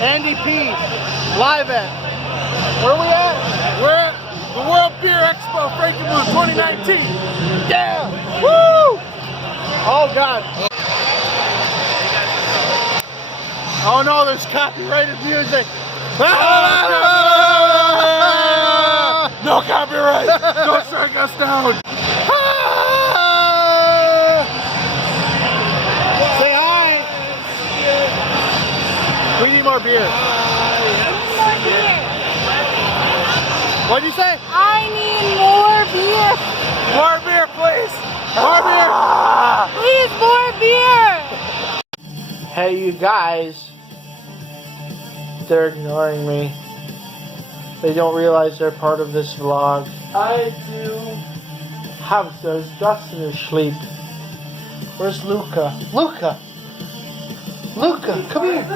Andy P. Live at. Where are we at? We're at the World Beer Expo Frankenmuth 2019. Yeah! Woo! Oh God. Oh no, there's copyrighted music. No copyright. Don't strike us down. Say hi. We need more beer. What'd you say? I need more beer. More beer, please. More beer. Please, more beer. Hey, you guys. They're ignoring me. They don't realize they're part of this vlog. I do. How does Dustin asleep? Where's Luca? Luca! Luca, come here.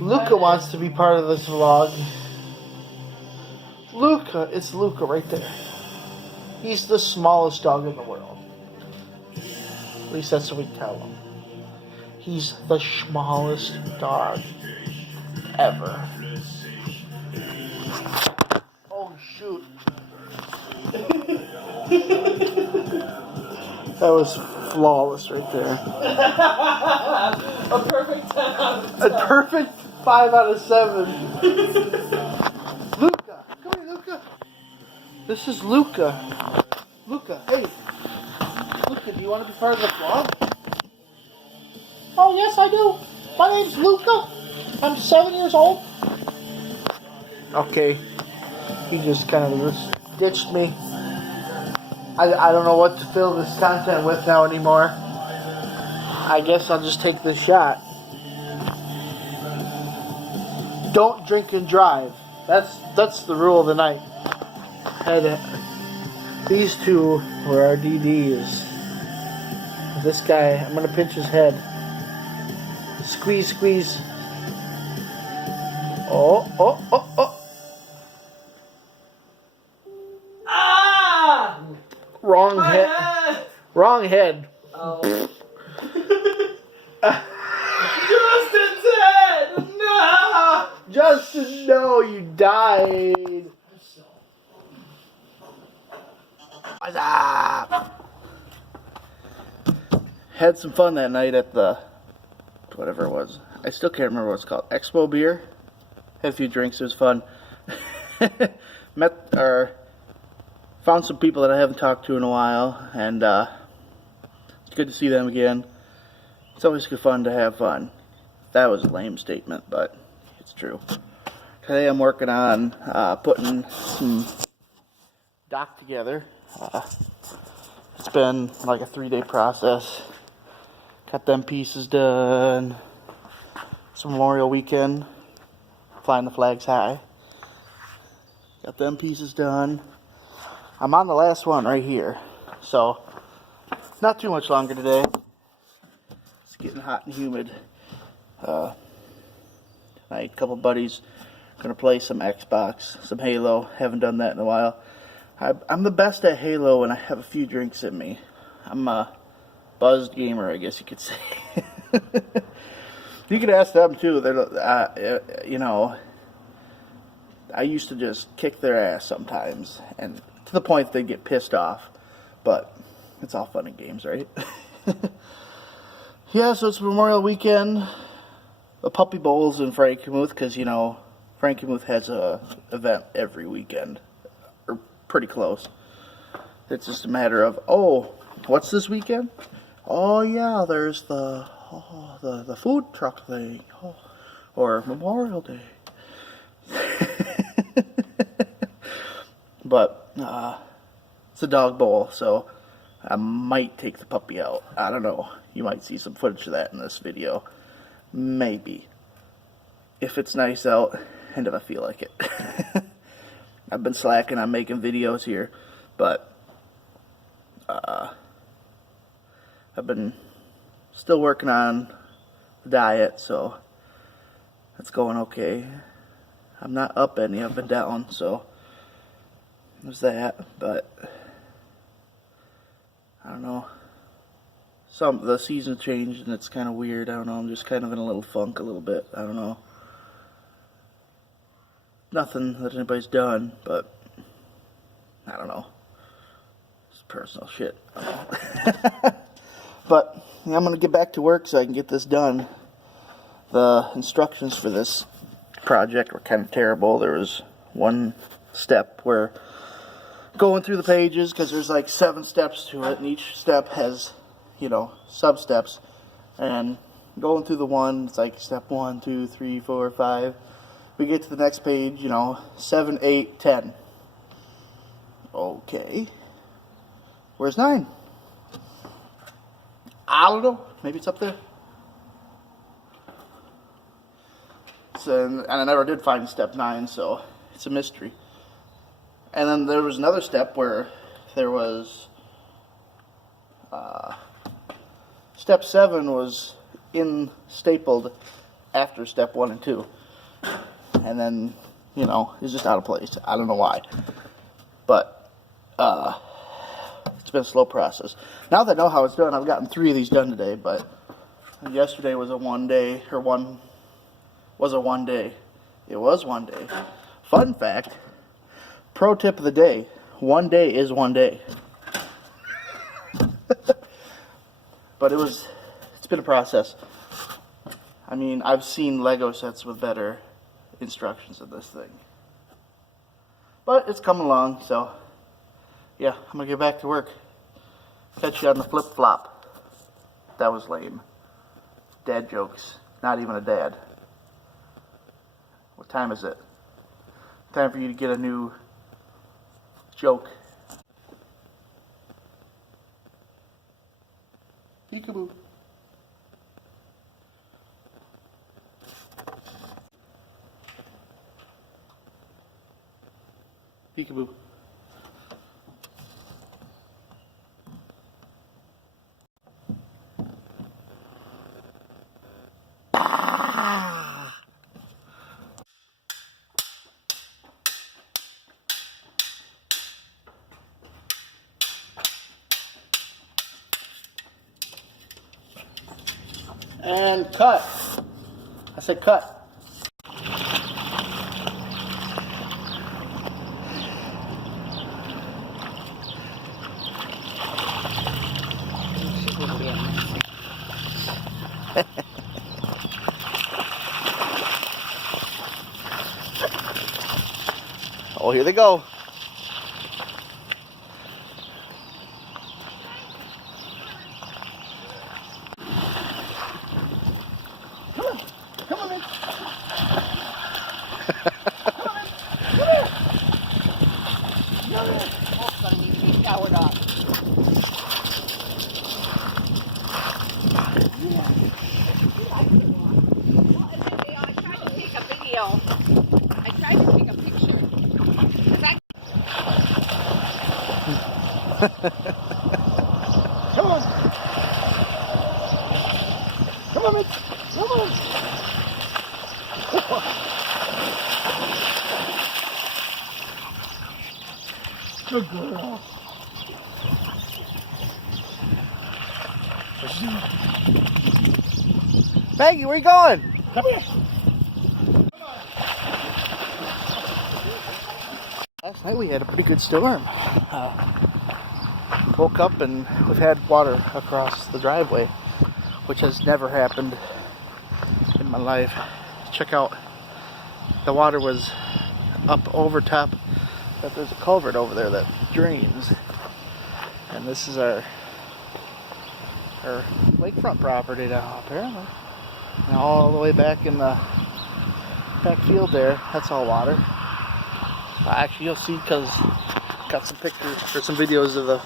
Luca wants to be part of this vlog. Luca, it's Luca right there. He's the smallest dog in the world. At least that's what we tell him. He's the smallest dog ever. Oh shoot. That was flawless right there. A perfect 10 out of 10. A perfect 5 out of 7. Luca, come here, Luca. This is Luca. Luca, hey. Luca, do you want to be part of the vlog? Oh, yes, I do. My name's Luca. I'm 7 years old. Okay. He just kind of just ditched me. I don't know what to fill this content with now anymore. I guess I'll just take this shot. Don't drink and drive. That's the rule of the night. And these two were our DDs. This guy, I'm gonna pinch his head. Squeeze, squeeze. Oh, oh, oh, oh. Ah! Wrong My head. head. Wrong head. Oh. Justin's head! No! Justin, no, you died. What's up? Had some fun that night at the whatever it was. I still can't remember what it's called. Expo Beer. Had a few drinks. It was fun. Found some people that I haven't talked to in a while, and it's good to see them again. It's always good fun to have fun. That was a lame statement, but it's true. Today I'm working on putting some dock together. It's been like a 3-day process. Got them pieces done. It's Memorial Weekend. Flying the flags high. Got them pieces done. I'm on the last one right here. So, not too much longer today. It's getting hot and humid. Tonight, a couple buddies gonna play some Xbox, some Halo. Haven't done that in a while. I'm the best at Halo when I have a few drinks in me. I'm a buzzed gamer, I guess you could say. You could ask them too. They're, you know, I used to just kick their ass sometimes, and to the point that they get pissed off. But it's all fun and games, right? Yeah, so it's Memorial Weekend. The Puppy Bowl's in Frankenmuth, because, you know, Frankenmuth has a event every weekend. Or pretty close. It's just a matter of, oh, what's this weekend? Oh, yeah, there's the food truck thing. Oh, or Memorial Day. But, it's a dog bowl, so I might take the puppy out. I don't know. You might see some footage of that in this video. Maybe. If it's nice out, and if I feel like it. I've been slacking on making videos here, but I've been still working on the diet, so that's going okay. I'm not up any, I've been down, so there's that, but I don't know. the season changed and it's kind of weird. I don't know. I'm just kind of in a little funk a little bit. I don't know. Nothing that anybody's done, but I don't know. It's personal shit. I don't know. But yeah, I'm gonna get back to work so I can get this done. The instructions for this project were kind of terrible. There was one step where going through the pages, because there's like 7 steps to it, and each step has, you know, sub steps, and going through the one, it's like step 1, 2, 3, 4, 5. We get to the next page, you know, 7, 8, 10. Okay, where's 9? I don't know. Maybe it's up there. So, and I never did find step 9, so it's a mystery. And then there was another step where there was step 7 was stapled after step 1 and 2, and then, you know, it's just out of place. I don't know why, but it's been a slow process. Now that I know how it's done, I've gotten 3 of these done today, but yesterday was a one day. It was one day. Fun fact, pro tip of the day, one day is one day. But it's been a process. I mean, I've seen Lego sets with better instructions than this thing. But it's coming along, so yeah, I'm gonna get back to work. Catch you on the flip-flop. That was lame. Dad jokes. Not even a dad. What time is it? Time for you to get a new joke. Peekaboo. Peekaboo. And cut. I said cut. Oh, here they go. Come on, man. Powered up. I tried to take a video. I tried to take a picture. Come on. Come on, Mitch. Come on. Good girl. Maggie, where you going? Come here. Last night we had a pretty good storm. Woke up and we've had water across the driveway, which has never happened in my life. Check out, the water was up over top, but there's a culvert over there that drains, and this is our lakefront property now, apparently. And all the way back in the back field there, that's all water. Actually, you'll see, because got some pictures or some videos of the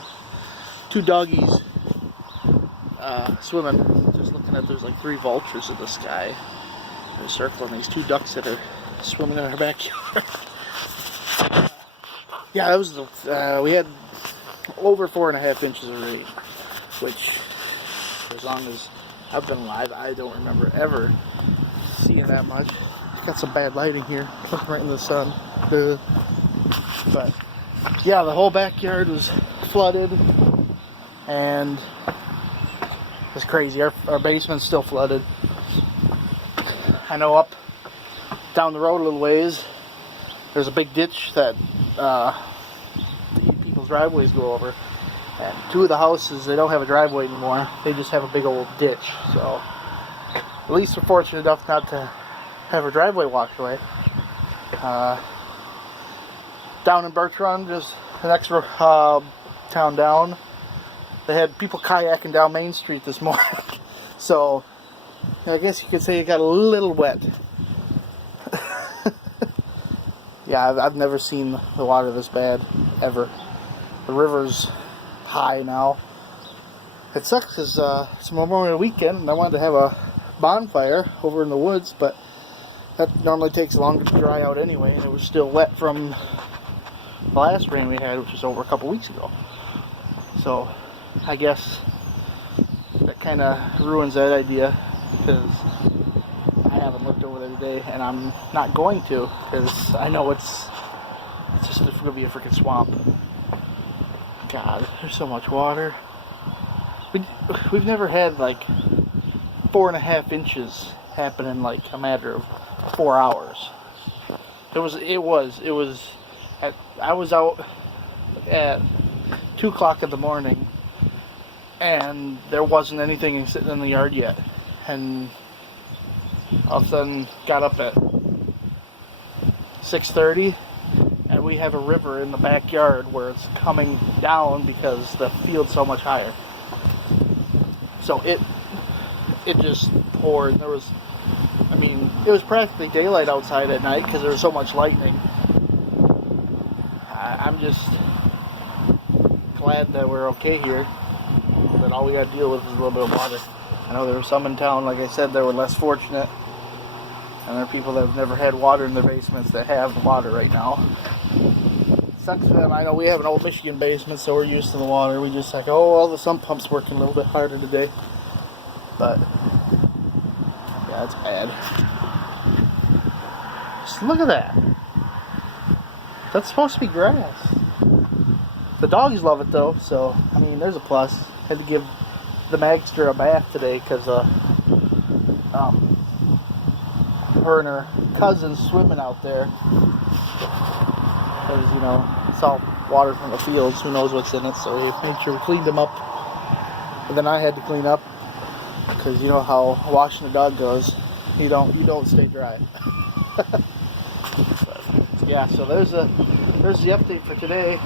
2 doggies swimming. Just looking at, there's like 3 vultures in the sky. They're circling these 2 ducks that are swimming in our backyard. Yeah, that was we had over 4.5 inches of rain, which, as long as I've been alive, I don't remember ever seeing that much. Got some bad lighting here, looking right in the sun. But yeah, the whole backyard was flooded, and It's crazy. Our basement's still flooded. I know up down the road a little ways, there's a big ditch that people's driveways go over. And 2 of the houses, they don't have a driveway anymore. They just have a big old ditch. So at least we're fortunate enough not to have a driveway washed away. Down in Bertrand, just the next town down, they had people kayaking down Main Street this morning. So I guess you could say it got a little wet. Yeah, I've never seen the water this bad, ever. The river's high now. It sucks because it's Memorial Weekend and I wanted to have a bonfire over in the woods, but that normally takes longer to dry out anyway, and it was still wet from the last rain we had, which was over a couple weeks ago. So I guess that kind of ruins that idea, because I haven't looked over there today, and I'm not going to, because I know it's just going to be a freaking swamp. God, there's so much water. We've never had like 4.5 inches happen in like a matter of 4 hours. I was out at 2 o'clock in the morning, and there wasn't anything sitting in the yard yet, and all of a sudden got up at 6:30, and we have a river in the backyard where it's coming down because the field's so much higher. So it just poured. It was practically daylight outside at night because there was so much lightning. I'm just glad that we're okay here, that all we got to deal with is a little bit of water. I know there were some in town, like I said, that were less fortunate, and there are people that have never had water in their basements that have water right now. It sucks for them. I know we have an old Michigan basement, so we're used to the water. We just like, all the sump pump's working a little bit harder today. But yeah, it's bad. Just look at that. That's supposed to be grass. The dogs love it though, so I mean, there's a plus. Had to give the Magster a bath today because her and her cousin's swimming out there. Because, you know, it's all water from the fields. Who knows what's in it? So we made sure we cleaned them up. But then I had to clean up because you know how washing a dog goes. You don't stay dry. But, yeah, so there's the update for today.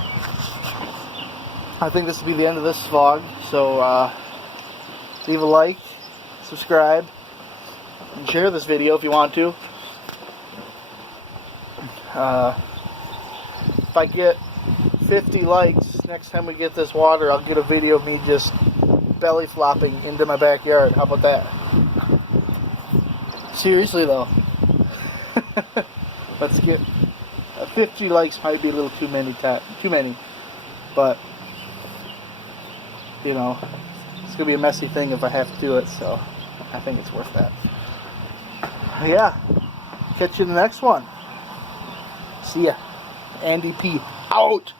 I think this will be the end of this vlog. So leave a like, subscribe, and share this video if you want to. If I get 50 likes next time we get this water, I'll get a video of me just belly flopping into my backyard. How about that? Seriously though. Let's get 50 likes. Might be a little too many, but you know, it's gonna be a messy thing if I have to do it, so I think it's worth that. Yeah, catch you in the next one. See ya. Andy P. out.